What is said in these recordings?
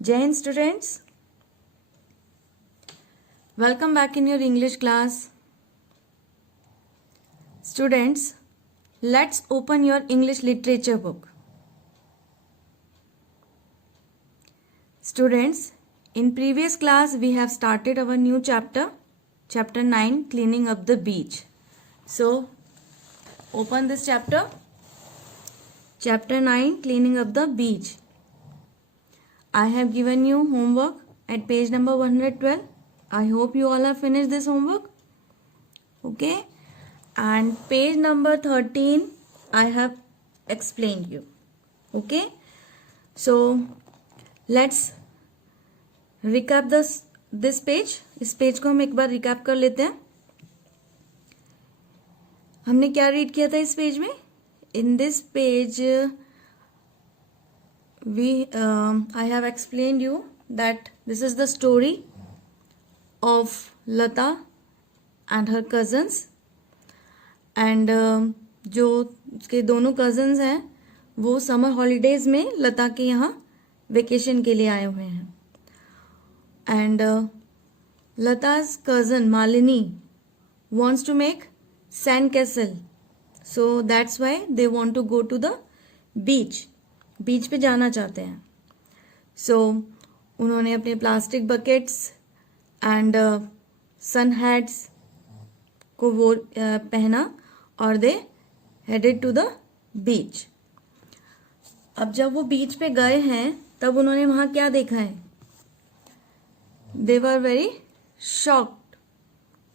Jai Hind students, welcome back in your English class. Students, let's open your English literature book. Students, in previous class we have started our new chapter 9, cleaning up the beach. So, open this chapter 9, cleaning up the beach. I have given you homework at page number 112. I hope you all have finished this homework. Okay. And page number 13, I have explained you. Okay. So, let's recap this page. इस page को हम एक बार recap कर लेते हैं. हमने क्या read किया था इस पेज में? In this page, I have explained you that this is the story of Lata and her cousins, and जो उसके दोनों cousins हैं वो समर हॉलीडेज में लता के यहाँ वेकेशन के लिए आए हुए हैं. And Lata's cousin Malini wants to make sand castle, so that's why they want to go to the beach. बीच पे जाना चाहते हैं. सो उन्होंने अपने plastic buckets and sun hats को वो पहना और they headed to the beach. अब जब वो बीच पे गए हैं तब उन्होंने वहाँ क्या देखा है? दे वर वेरी शॉक्ड.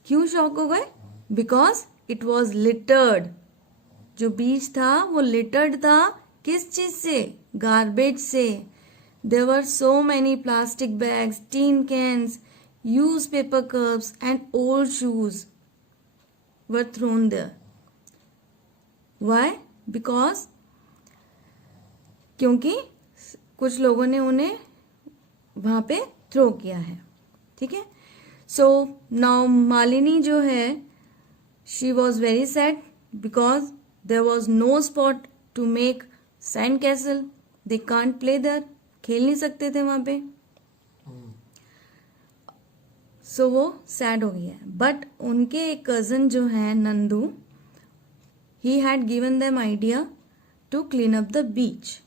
क्यों शॉक हो गए? Because it was littered. जो बीच था वो लिटर्ड था. किस चीज से? गार्बेज से. There were so many plastic bags, tin cans, use paper cups and old shoes were thrown there. Why? Because क्योंकि कुछ लोगों ने उन्हें वहां पे थ्रो किया है. ठीक है. सो नाउ मालिनी जो है, she was very sad because there was no spot to make sand castle. They can't play there. खेल नहीं सकते थे वहां पे. सो वो सैड हो गई है. बट उनके एक कजन जो है Nandu, he had given them idea to clean up the beach.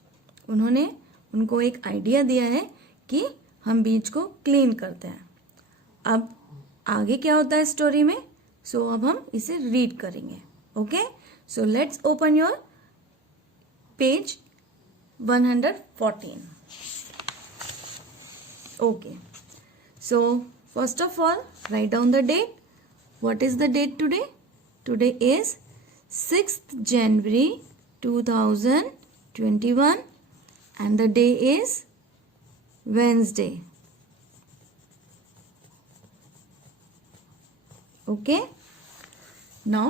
उन्होंने उनको एक आइडिया दिया है कि हम बीच को क्लीन करते हैं. अब आगे क्या होता है स्टोरी में? सो अब हम इसे रीड करेंगे. Okay. So let's open your page 114. Okay. So, first of all, write down the date. What is the date today? Today is 6th January 2021 and the day is Wednesday. Okay. Now,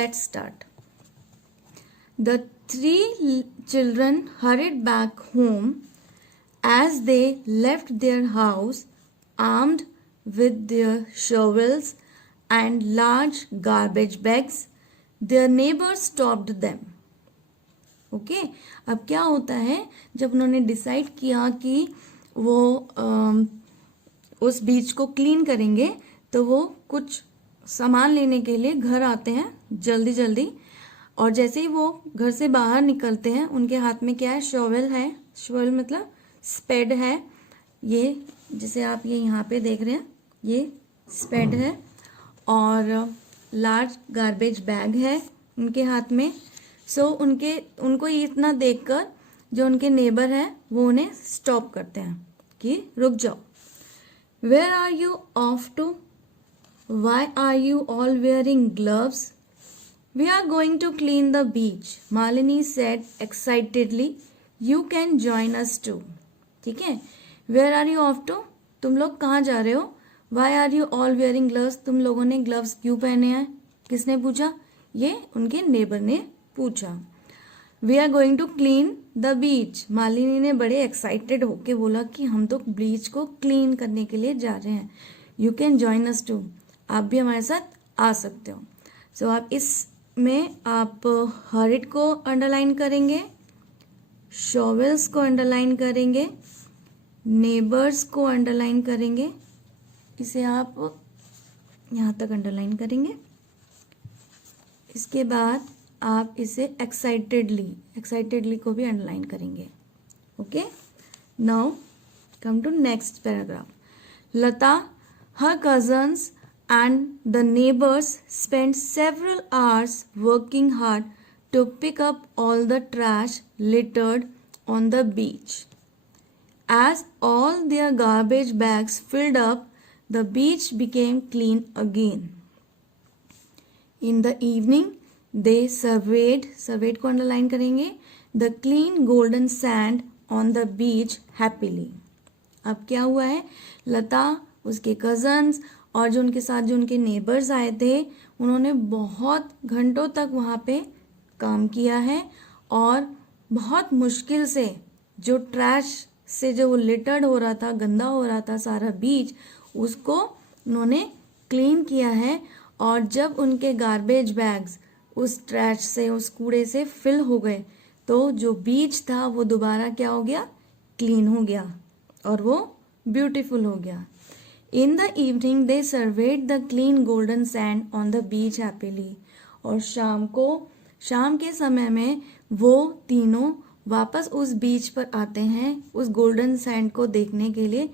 let's start. The 3 children hurried back home. As they left their house, armed with their shovels and large garbage bags, their neighbors stopped them. Okay? अब क्या होता है, जब उन्होंने decide किया कि वो उस बीच को क्लीन करेंगे तो वो कुछ सामान लेने के लिए घर आते हैं जल्दी जल्दी. और जैसे ही वो घर से बाहर निकलते हैं उनके हाथ में क्या है? शॉवेल है. शॉवेल मतलब स्पेड है. ये जिसे आप ये यहाँ पे देख रहे हैं, ये स्पेड है. और लार्ज गार्बेज बैग है उनके हाथ में. सो उनको इतना देखकर जो उनके नेबर हैं वो उन्हें स्टॉप करते हैं कि रुक जाओ. Where are you off to? Why are you all wearing gloves? We are going to clean the beach, Malini said excitedly. You can join us too. ठीक है. Where are you off to? तुम लोग कहाँ जा रहे हो? Why are you all wearing gloves? तुम लोगों ने ग्लव्स क्यों पहने हैं? किसने पूछा? ये उनके नेबर ने पूछा. We are going to clean the beach. Malini ने बड़े एक्साइटेड होके बोला कि हम तो बीच को क्लीन करने के लिए जा रहे हैं. You can join us too. आप भी हमारे साथ आ सकते हो. सो आप इस में आप हरिड को अंडरलाइन करेंगे, शॉवेल्स को अंडरलाइन करेंगे, नेबर्स को अंडरलाइन करेंगे, इसे आप यहाँ तक अंडरलाइन करेंगे। इसके बाद आप इसे एक्साइटेडली को भी अंडरलाइन करेंगे। Okay, now come to next paragraph. Lata, her cousins and the neighbors spent several hours working hard to pick up all the trash littered on the beach. As all their garbage bags filled up, the beach became clean again. In the evening, they surveyed को underline करेंगे, the clean golden sand on the beach happily. अब क्या हुआ है, लता, उसके cousins और जो उनके साथ जो उनके नेबर्स आए थे, उन्होंने बहुत घंटों तक वहाँ पे काम किया है और बहुत मुश्किल से जो ट्रैश से जो लिटर्ड हो रहा था, गंदा हो रहा था सारा बीच, उसको उन्होंने क्लीन किया है। और जब उनके गार्बेज बैग्स उस ट्रैश से, उस कूड़े से फिल हो गए, तो जो बीच था वो दोबारा क्या हो गया, क्लीन हो गया और वो ब्यूटीफुल हो गया। In the evening they served the clean golden sand on the beach happily. और शाम के समय में वो तीनों वापस उस बीच पर आते हैं, उस गोल्डन सैंड को देखने के लिए,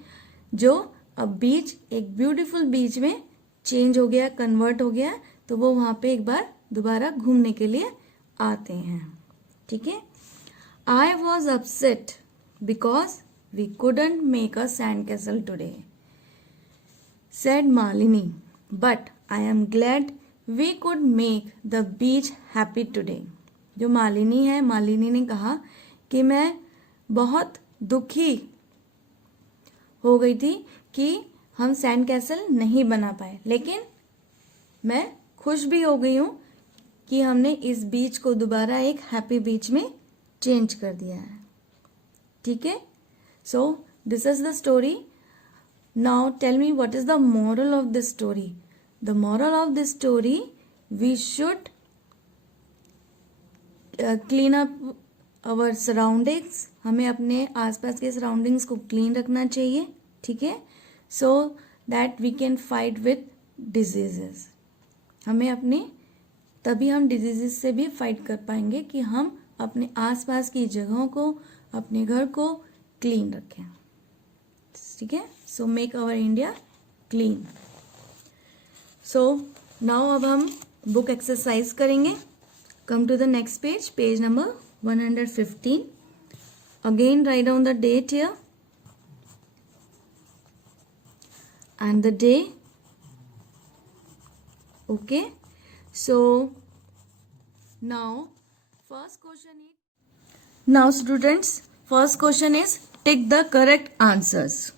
जो अब बीच एक ब्यूटीफुल बीच में चेंज हो गया, कन्वर्ट हो गया। तो वो वहाँ पे एक बार दोबारा घूमने के लिए आते हैं। ठीक है। I was upset because we couldn't make a sand castle today, said Malini, but I am glad we could make the beach happy today. जो मालिनी है, मालिनी ने कहा कि मैं बहुत दुखी हो गई थी कि हम सैंड कैसल नहीं बना पाए, लेकिन मैं खुश भी हो गई हूँ कि हमने इस बीच को दोबारा एक हैप्पी बीच में चेंज कर दिया है। ठीक है। So this is the story. Now tell me, what is the moral of this story? The moral of this story, we should clean up our surroundings. हमें अपने आसपास के सराउंडिंग्स को क्लीन रखना चाहिए. ठीक है. So that we can fight with diseases. हमें अपने, तभी हम डिजीजेस से भी फाइट कर पाएंगे कि हम अपने आसपास की जगहों को, अपने घर को क्लीन रखें. ठीक है. So make our India clean. So now अब हम बुक एक्सरसाइज करेंगे. Come to the next page, page number 115. Again write down the date here and the day. Okay, so now first question is, now students, first question is take the correct answers.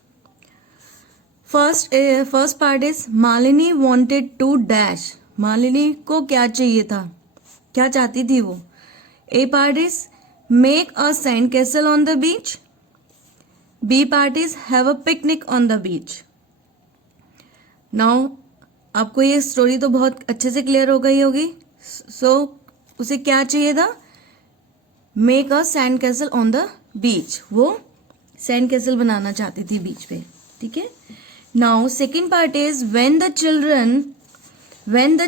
First part is Malini wanted to dash. Malini को क्या चाहिए था, क्या चाहती थी वो. A part is make a sand castle on the beach. B part is have a picnic on the beach. Now आपको ये स्टोरी तो बहुत अच्छे से क्लियर हो गई होगी. सो उसे क्या चाहिए था, make a sand castle on the beach. वो सैंड कैसल बनाना चाहती थी बीच पे. ठीक है. Now second part is when the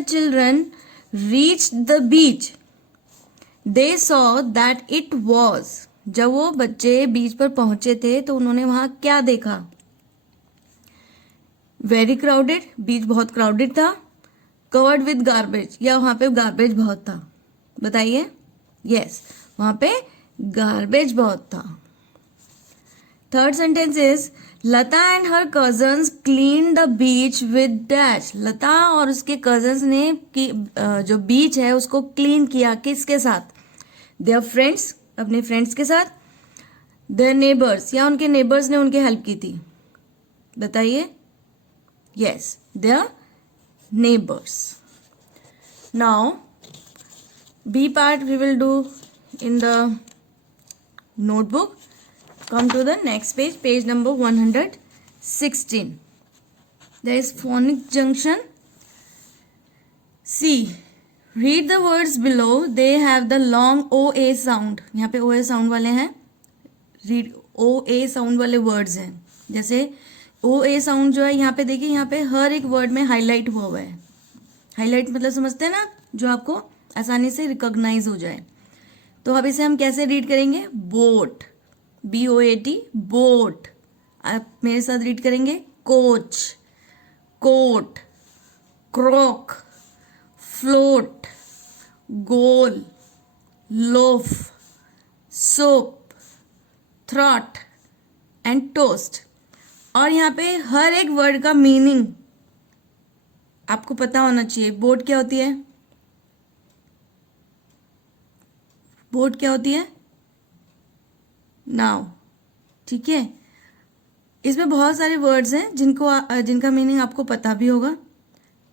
children reach the beach they saw that it was. जब वो बच्चे बीच पर पहुंचे थे तो उन्होंने वहां क्या देखा. वेरी क्राउडेड, बीच बहुत क्राउडेड था. कवर्ड विद गार्बेज, या वहां पे गार्बेज बहुत था. बताइए. यस, वहां पे गार्बेज बहुत था. Third sentence is Lata and her cousins clean the beach with dash. Lata और उसके कजन्स ने जो बीच है उसको क्लीन किया. किसके साथ, देयर फ्रेंड्स, अपने फ्रेंड्स के साथ. देयर नेबर्स, या उनके नेबर्स ने उनकी हेल्प की थी. बताइए. Yes, their neighbors. Now, B part we will do in the notebook. Come to the next page, page number 116. There is phonic junction. C. Read the words below. They have the long OA sound. यहाँ पे OA sound वाले हैं. Read ओ ए sound वाले words हैं। जैसे ओ ए sound जो है यहाँ पे देखिए, यहाँ पे हर एक वर्ड में हाईलाइट हुआ है। हाईलाइट मतलब समझते हैं ना, जो आपको आसानी से रिकॉग्नाइज हो जाए। तो अब इसे हम कैसे रीड करेंगे? Boat, BOAT, boat. आप मेरे साथ रीड करेंगे, coach, coat, croak, float, goal, loaf, soap, throat and toast. और यहाँ पे हर एक वर्ड का मीनिंग आपको पता होना चाहिए। बोट क्या होती है? बोट क्या होती है? नाव। ठीक है, इसमें बहुत सारे वर्ड्स हैं जिनका मीनिंग आपको पता भी होगा।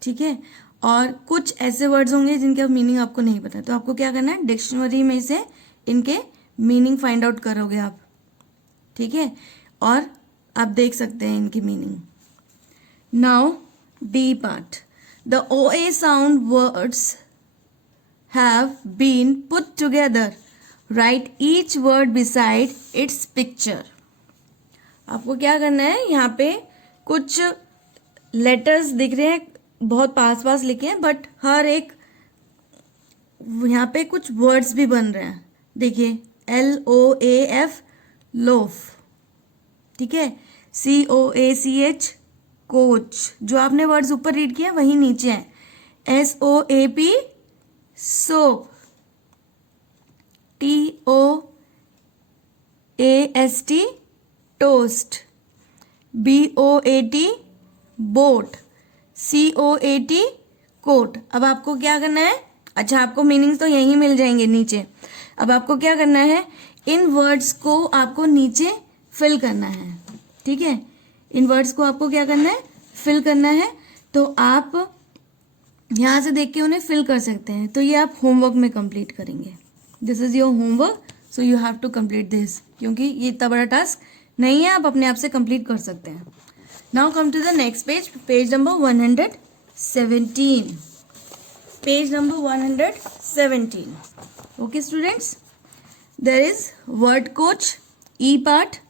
ठीक है, और कुछ ऐसे वर्ड्स होंगे जिनका मीनिंग आपको नहीं पता, तो आपको क्या करना है, डिक्शनरी में से इनके मीनिंग फाइंड आउट करोगे आप। ठीक है, और आप देख सकते हैं इनकी meaning. Now D part, the OA sound words have been put together. Write each word beside its picture. आपको क्या करना है, यहाँ पे कुछ लेटर्स दिख रहे हैं, बहुत पास पास लिखे हैं, बट हर एक यहाँ पे कुछ वर्ड्स भी बन रहे हैं। देखिए, LOAF, लोफ। ठीक है, COACH, कोच। जो आपने वर्ड्स ऊपर रीड किया वही नीचे है। SOAP, soap. TOAST, toast. BOAT, boat. COAT, coat. अब आपको क्या करना है, अच्छा आपको मीनिंग्स तो यहीं मिल जाएंगे नीचे। अब आपको क्या करना है, इन वर्ड्स को आपको नीचे फिल करना है। ठीक है, इन वर्ड्स को आपको क्या करना है, फिल करना है। तो आप यहाँ से देख के उन्हें फिल कर सकते हैं। तो ये आप होमवर्क में कंप्लीट करेंगे। This is your homework, so you have to complete this, क्योंकि ये इतना बड़ा टास्क नहीं है, आप अपने आप से कंप्लीट कर सकते हैं। Now come to the next page, page number 117। Page number 117। Okay students, there is word coach, E part.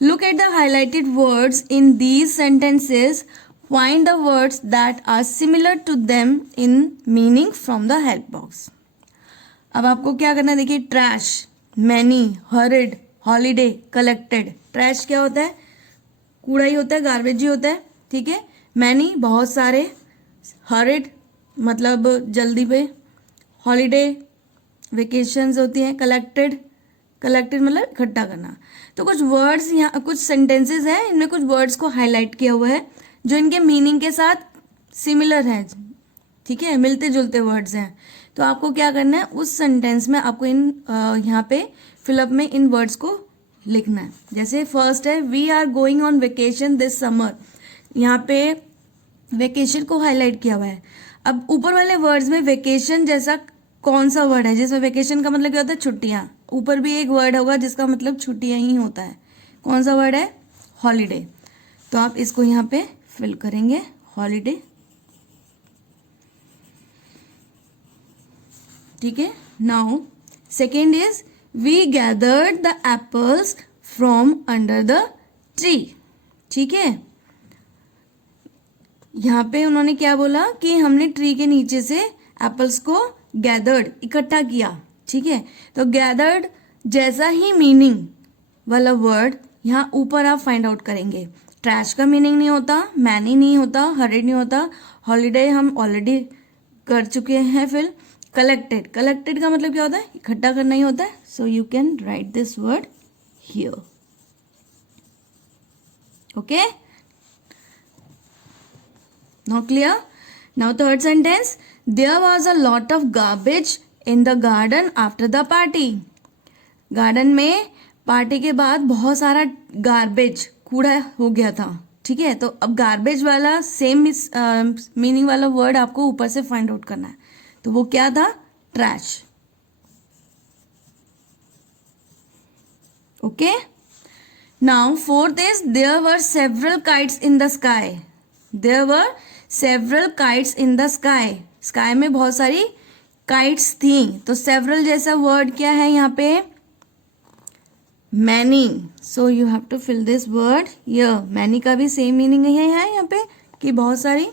Look at the highlighted words in these sentences. Find the words that are similar to them in meaning from the help box. अब आपको क्या करना है, देखिए, trash, many, horrid, holiday, collected. Trash क्या होता है? कूड़ा ही होता है, गार्बेज ही होता है। ठीक है, मैनी बहुत सारे, हरिड मतलब जल्दी पे, हॉलीडे वेकेशंस होती हैं, कलेक्टेड मतलब इकट्ठा करना। तो कुछ वर्ड्स यहाँ, कुछ सेंटेंसेस हैं, इनमें कुछ वर्ड्स को हाईलाइट किया हुआ है जो इनके मीनिंग के साथ सिमिलर हैं। ठीक है, मिलते जुलते वर्ड्स हैं। तो आपको क्या करना है, उस सेंटेंस में आपको इन यहाँ पे फिलअप में इन वर्ड्स को लिखना है। जैसे फर्स्ट है, we are going on vacation this summer. यहाँ पे वेकेशन को हाईलाइट किया हुआ है। अब ऊपर वाले वर्ड्स में वेकेशन जैसा कौन सा वर्ड है जिसमें वेकेशन का मतलब क्या होता है, छुट्टियां। ऊपर भी एक वर्ड होगा जिसका मतलब छुट्टियां ही होता है। कौन सा वर्ड है? हॉलीडे। तो आप इसको यहाँ पे फिल करेंगे, हॉलीडे। ठीक है, now second is we gathered the apples from under the tree. ठीक है, यहाँ पे उन्होंने क्या बोला कि हमने ट्री के नीचे से एप्पल्स को गैदर्ड, इकट्ठा किया। ठीक है, तो गैदर्ड जैसा ही मीनिंग वाला वर्ड यहाँ ऊपर आप फाइंड आउट करेंगे। ट्रैश का मीनिंग नहीं होता, मैनी नहीं होता, हरिड नहीं होता, हॉलीडे हम ऑलरेडी कर चुके हैं। फिर कलेक्टेड, कलेक्टेड का मतलब क्या होता है, इकट्ठा करना ही होता है। So you can write this word here. Okay, now clear? Now third sentence, there was a lot of garbage in the garden after the party. Garden में पार्टी के बाद बहुत सारा गार्बेज, कूड़ा हो गया था। ठीक है, तो अब गार्बेज वाला सेम मीनिंग वाला वर्ड आपको ऊपर से फाइंड आउट करना है। तो वो क्या था? Trash. Okay, now fourth is there were several kites in the sky. There were several kites in the sky. Sky में बहुत सारी काइट्स थी। तो सेवरल जैसा वर्ड क्या है यहाँ पे? Many, so you have to fill this word here. Many का भी सेम मीनिंग है यहाँ पे कि बहुत सारी।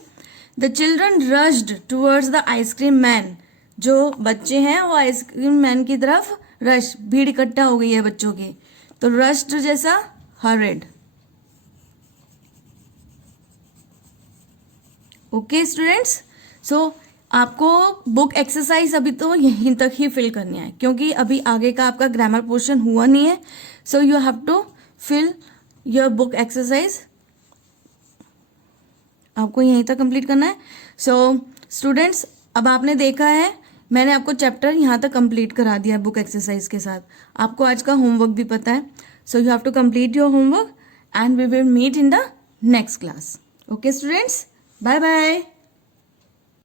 The children rushed towards the ice cream man, जो बच्चे हैं वो आइसक्रीम मैन की तरफ रश, भीड़ इकट्ठा हो गई है बच्चों की, तो रश्ड जैसा हरिड। ओके स्टूडेंट्स, सो आपको बुक एक्सरसाइज अभी तो यहीं तक ही फिल करनी है, क्योंकि अभी आगे का आपका ग्रामर पोर्शन हुआ नहीं है। So you have to fill your book exercise, आपको यहीं तक कंप्लीट करना है। सो स्टूडेंट्स, अब आपने देखा है, मैंने आपको चैप्टर यहाँ तक कंप्लीट करा दिया है बुक एक्सरसाइज के साथ। आपको आज का होमवर्क भी पता है। So you have to complete your homework and we will meet in the next class. Okay students, bye bye.